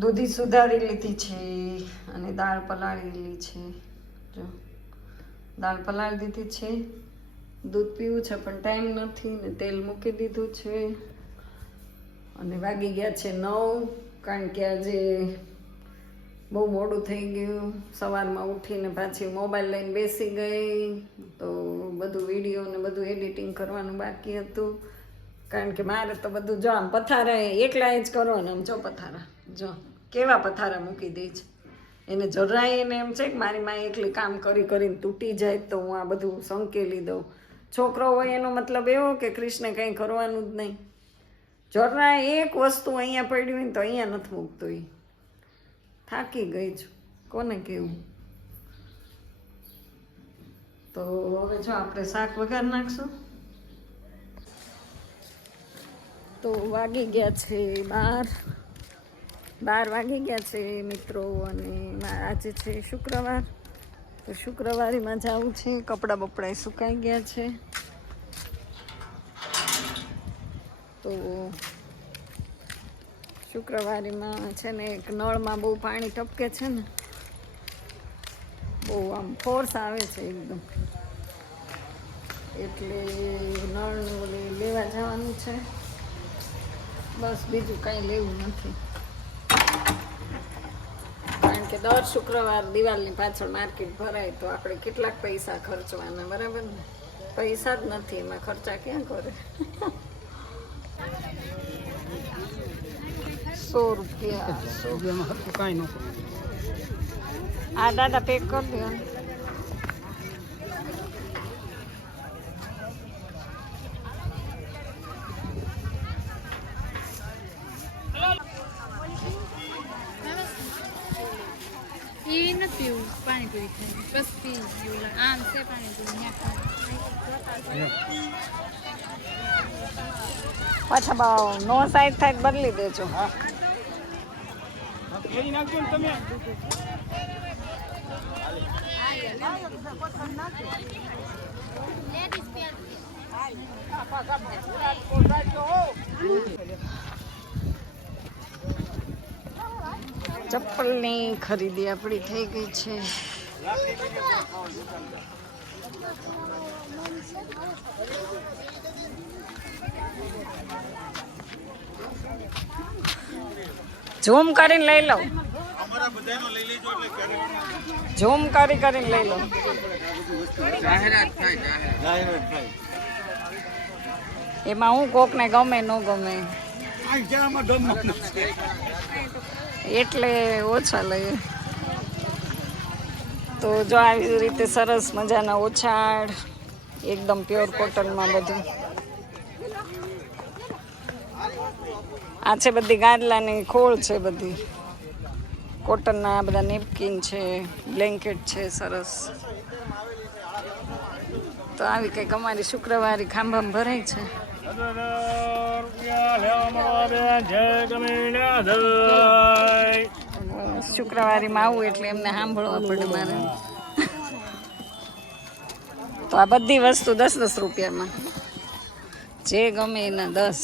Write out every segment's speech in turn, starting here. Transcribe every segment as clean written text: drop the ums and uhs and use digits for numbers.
દૂધી સુધારી લીધી છે અને દાળ પલાળી લીધી છે. જો દાળ પલાળી દીધી છે. દૂધ પીવું છે પણ ટાઈમ નથી ને તેલ મૂકી દીધું છે. અને વાગી ગયા છે 9, કારણ કે આજે બહુ મોડું થઈ ગયું. સવારમાં ઉઠીને પાછી મોબાઈલ લઈને બેસી ગઈ તો બધું વિડીયો ને બધું એડિટિંગ કરવાનું બાકી હતું. કારણ કે મારે તો બધું જો આમ પથારા એકલા જ કરો ને આમ જો પથારા જો કેવા પથારા મૂકી દે છે. એને જરાય એને એમ છે કે મારી માં એકલી કામ કરી કરીને તૂટી જાય તો હું આ બધું સંકેલી દઉં. છોકરો હોય એનો મતલબ એવો કે કૃષ્ણ કંઈ કરવાનું જ નહીં. જરા એક વસ્તુ અહીંયા પડ્યું હોય ને તો અહીંયા નથી મૂકતો. એ થાકી ગઈ છું, કોને કેવું. તો હવે જો આપણે શાક વઘાર નાખશું. તો વાગી ગયા છે 12 વાગી ગયા છે મિત્રો. અને આજે છે શુક્રવાર, તો શુક્રવારીમાં જવું છે. કપડાં બપડા સુકાઈ ગયા છે. તો શુક્રવારીમાં છે ને એક નળમાં બહુ પાણી ટપકે છે ને, બહુ આમ ફોર્સ આવે છે એકદમ, એટલે નળ લેવા જવાનું છે. બસ બીજું કાંઈ લેવું નથી, કારણ કે દર શુક્રવાર દિવાલની પાછળ માર્કેટ ભરાય તો આપણે કેટલાક પૈસા ખર્ચવાના, બરાબર ને. પૈસા જ નથી, એમાં ખર્ચા ક્યાં કરે. 100 રૂપિયા કાંઈ ન કરું. આ દાદા પેક કરી દો. એ નથી પીવું, પાણીપુરી ખાઈ બસ પી ગયું. આમ છે પાણીપુરી પાછા ભાવ નો સાઈડ થાય બદલી દેજો. તમે ચપ્પલની ખરીદી આપણી થઈ ગઈ છે. ઝૂમ કરીને લઈ લો, ઝૂમ કરીને લઈ લો. એમાં હું કોકને ગમે ન ગમે એટલે ઓછા લઈએ. તો જો આવી રીતે સરસ મજાના ઓછાડ, એકદમ પ્યોર કોટનમાં બધું. આ છે બધી ગાદલાની ખોળ છે, બધી કોટનના બધા નેપકિન છે, બ્લેન્કેટ છે સરસ. તો આવી કંઈક અમારી શુક્રવારી ખાંભામાં ભરાય છે. શુક્રવારીમાં આવું એટલે એમને સાંભળવા પડે મારે. તો આ બધી વસ્તુ 10-10 રૂપિયામાં, જે ગમે એના 10,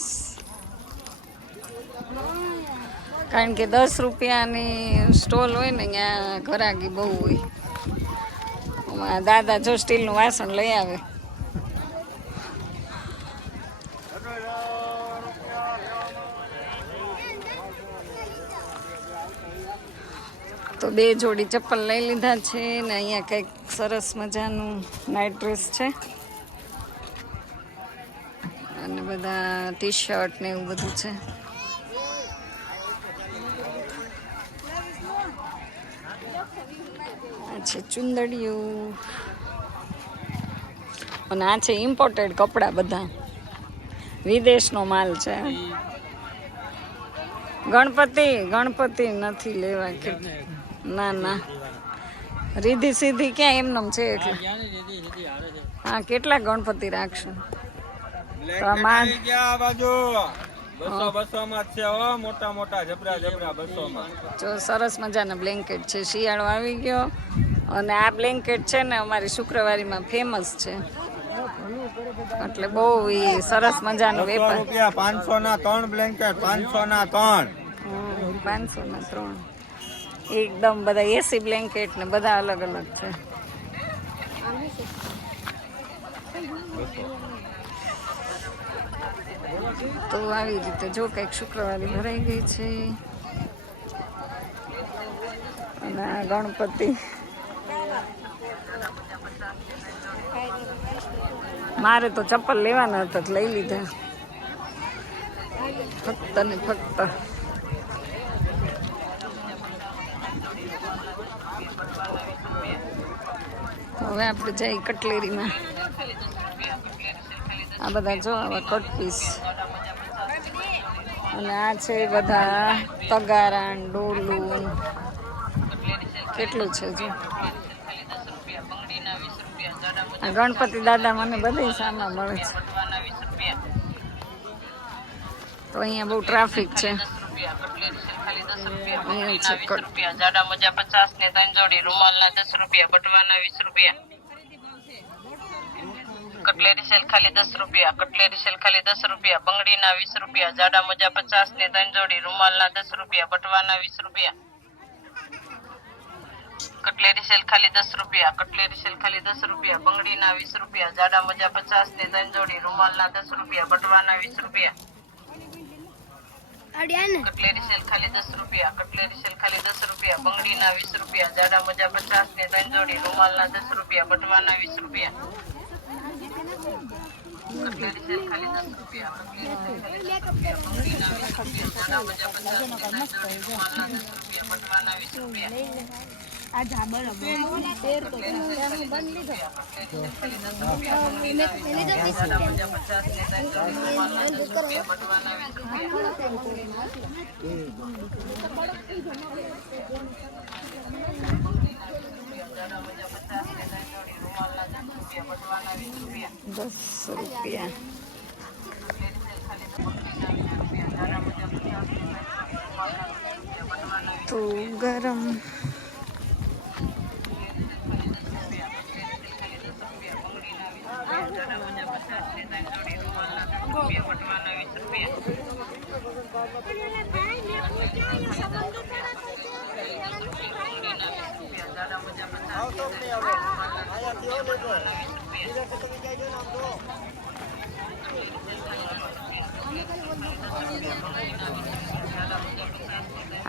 કારણ કે 10 રૂપિયાની સ્ટોલ હોય ને ત્યાં ઘરાકી બહુ હોય. દાદા જો સ્ટીલનું વાસણ લઈ આવે. તો 2 જોડી ચપ્પલ લઈ લીધા છે ને અહીંયા કંઈક સરસ મજાનું નાઇટ ડ્રેસ છે અને બધા ટી શર્ટ ને એવું બધું છે. આ છે ચુંદડીયું અને આ છે ઇમ્પોર્ટેડ કપડાં, બધા વિદેશનો માલ છે. ગણપતિ નથી લેવા કે ના ના, રીધી સીધી ક્યાં એમનેમ છે એટલે. હા, કેટલા ગણપતિ રાખશું? જો સરસ મજાના બ્લેન્કેટ છે. શિયાળો આવી ગયો અને આ બ્લેન્કેટ છે ને અમારી શુક્રવારીમાં ફેમસ છે, એટલે બહુ સરસ મજાનો વેપાર. 500 ના 3 બ્લેન્કેટ, 500 ના 3. 500 ના 3 એકદમ બધા એસી બ્લેન્કેટ ને બધા અલગ અલગ છે. તો આવી રીતે જો કંઈક શુક્રવારે ભરાઈ ગઈ છે. અને આ ગણપતિ મારે તો ચપ્પલ લેવાના હતા લઈ લીધા ફક્ત ને ફક્ત. હવે આપણે જઈ કટલેરીમાં. આ બધા જો આવા કટ પીસ અને આ છે બધા તગારા ડોલું કેટલું છે જો. આ ગણપતિ દાદા મને બધા સામાન મળે છે. તો અહીંયા બહુ ટ્રાફિક છે. અહીંયા છે જાડા મોજા 50 ને 3 જોડી, રૂમાલના 10 રૂપિયા, બટવાના 20 રૂપિયા, કટલેરી સેલ ખાલી 10 રૂપિયા, કટલેરી સેલ ખાલી 10 રૂપિયા, બંગડીના 20 રૂપિયા, જાડા મોજા 50 ને 3 જોડી, રૂમાલના 10 રૂપિયા, બટવાના 20 રૂપિયા, કટલેરી સેલ ખાલી 10 રૂપિયા, કટલેરી સેલ ખાલી 10 રૂપિયા, બંગડીના 20 રૂપિયા, જાડા મોજા 50 ને 3 જોડી, રૂમાલના 10 રૂપિયા, બટવાના 20 રૂપિયા, કટલેરી સેલ ખાલી 10 રૂપિયા, કટલેરી સેલ ખાલી 10 રૂપિયા, બંગડીના 20 રૂપિયા, જાડા મોજા 50 ને 3 જોડી, રૂમાલના 10 રૂપિયા, બટવાના 20 રૂપિયા, કટલેરી સેલ ખાલી 10 રૂપિયા, કટલેરી સેલ ખાલી 10 રૂપિયા, બંગડીના 20 રૂપિયા, જાડા મોજા 50 ને 3 જોડી, રૂમાલના 10 રૂપિયા, બટવાના 20 રૂપિયા, આ ઝાબર તેર તો હું બંધ લીધો ₹10 તો ગરમ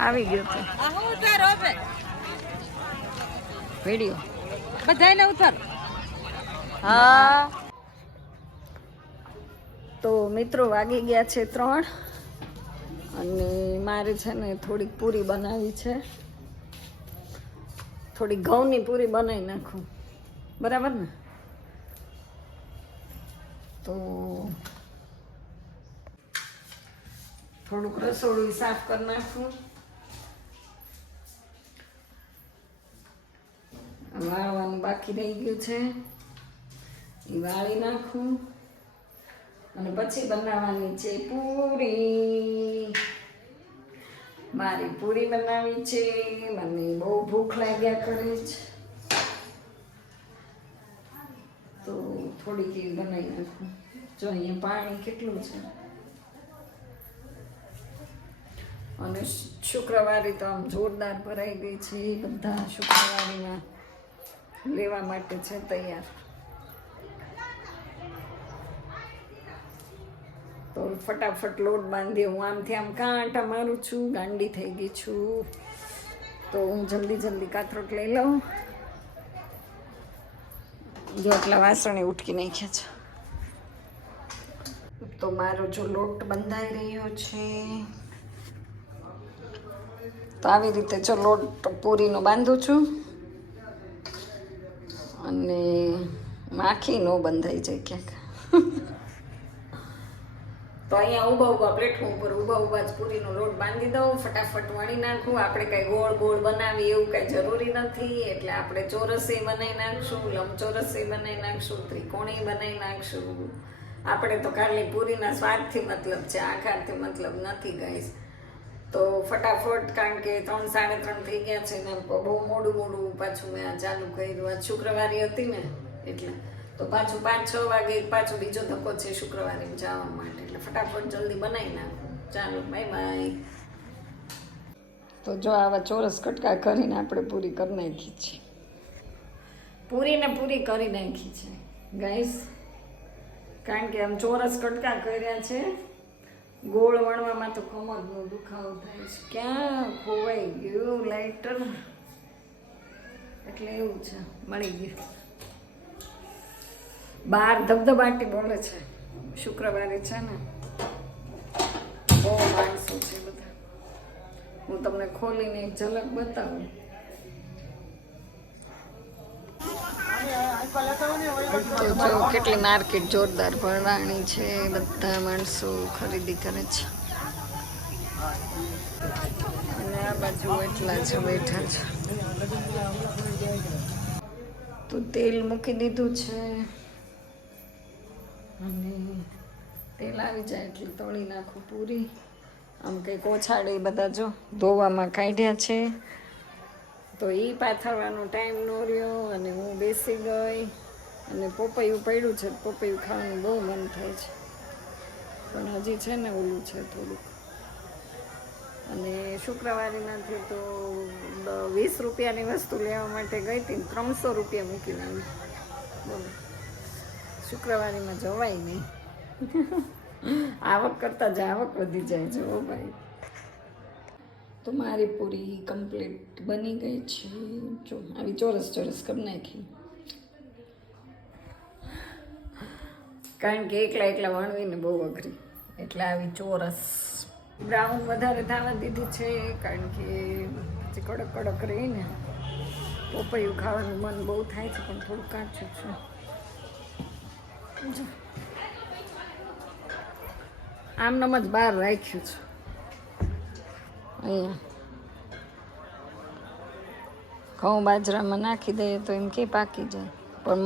આવી ગયો વિડીયો બધાને ઉતાર. હા તો મિત્રો વાગી ગયા છે 3 અને મારે છે ને થોડીક પૂરી બનાવી છે. થોડી ઘઉંની પૂરી બનાવી નાખું, બરાબર ને? તો થોડુંક રસોડું સાફ કરી નાખું. વાળવાનું બાકી રહી ગયું છે એ વાળી નાખું અને પછી બનાવવાની છે પૂરી. મારી પૂરી બનાવી છે, મને બહુ ભૂખ લાગ્યા કરે છે તો થોડીક એવી બનાવી નાખું. જો અહીંયા પાણી કેટલું છે. અને શુક્રવારે તો આમ જોરદાર ભરાઈ ગઈ છે. બધા શુક્રવારીમાં લેવા માટે છે તૈયાર. તો ફટાફટ લોટ બાંધી હું આમથી આમ કાંટા મારું છું, ગાંડી થઈ ગઈ છું. તો હું જલ્દી કાથરોટ લઈ લઉં. જો એટલા વાસણે ઉટકી નાખ્યા છે. તો મારો જો લોટ બંધાઈ રહ્યો છે તો આવી રીતે જો લોટ પૂરીનો બાંધું છું અને માખી ન બંધાઈ જાય ક્યાંક. તો અહીંયા ઊભા પ્લેટફોર્મ પર ઊભા જ પૂરીનો લોટ બાંધી દઉં, ફટાફટ વણી નાખું. આપણે કાંઈ ગોળ ગોળ બનાવી એવું કાંઈ જરૂરી નથી. એટલે આપણે ચોરસે બનાવી નાખશું, લંબચોરસે બનાવી નાખશું, ત્રિકોણી બનાવી નાખશું. આપણે તો ખાલી પૂરીના સ્વાદથી મતલબ છે, આકારથી મતલબ નથી ગાઈસ. તો ફટાફટ, કારણ કે 3-3:30 થઈ ગયા છે ને બહુ મોડું પાછું મેં આ ચાલુ કર્યું. આજ શુક્રવારી હતી ને એટલે તો પાછું 5-6 વાગે પાછો બીજો ધક્કો છે શુક્રવારે જવા માટે. એટલે ફટાફટ જલ્દી બનાવી નાખું. ચાલો બાય બાય. તો જો આવા ચોરસ કટકા કરીને આપણે પૂરી કરી નાખી છે, પૂરીને પૂરી કરી નાખી છે ગાઈસ. કારણ કે આમ ચોરસ કટકા કર્યા છે, ગોળ વણવામાં તો કમરનો દુખાવો થાય છે. ક્યાં ખોવાઈ ગયું લાઇટર, એટલે એવું છે, મળી ગયું. બહાર ધબધબાટી બોલે છે, શુક્રવારે છે ને, બહુ માણસો છે બધા. હું તમને ખોલીને એક ઝલક બતાવું. તો જો કેટલી માર્કેટ જોરદાર ભરાણી છે, બધા માણસો ખરીદી કરે છે. અને આ બાજુ એટલા છે બેઠા છે. તો તેલ મૂકી દીધું છે અને તેલ આવી જાય એટલે તળી નાખું પૂરી. આમ કંઈક ઓછાડે બધા જો ધોવામાં કાઢ્યા છે, તો એ પાથરવાનો ટાઈમ ન રહ્યો અને હું બેસી ગઈ. અને પોપૈયું પડ્યું છે, પોપૈયું ખાવાનું બહુ મન થાય છે, પણ હજી છે ને ઓલું છે થોડુંક. અને શુક્રવારીમાંથી તો 20 રૂપિયાની વસ્તુ લેવા માટે ગઈ હતી, 300 રૂપિયા મૂકી આવી. બોલો, શુક્રવારીમાં જવાય નહીં. આવક કરતાં જ આવક વધી જાય છે. ઓ ભાઈ, તો મારી પૂરી કમ્પ્લીટ બની ગઈ છે. જો આવી ચોરસ ચોરસ કરી નાખી, કારણ કે એકલા વણવીને બહુ અઘરી, એટલે આવી ચોરસ. બ્રાઉન વધારે થવા દીધી છે, કારણ કે પછી કડક કડક રહીને પોપૈયું ખાવાનું મન બહુ થાય છે, પણ થોડું કાચું છે. જો આમનામ જ બહાર રાખ્યું છે અહીંયા. ઘઉં બાજરામાં નાખી દઈએ તો એમ કે પાકી જાય.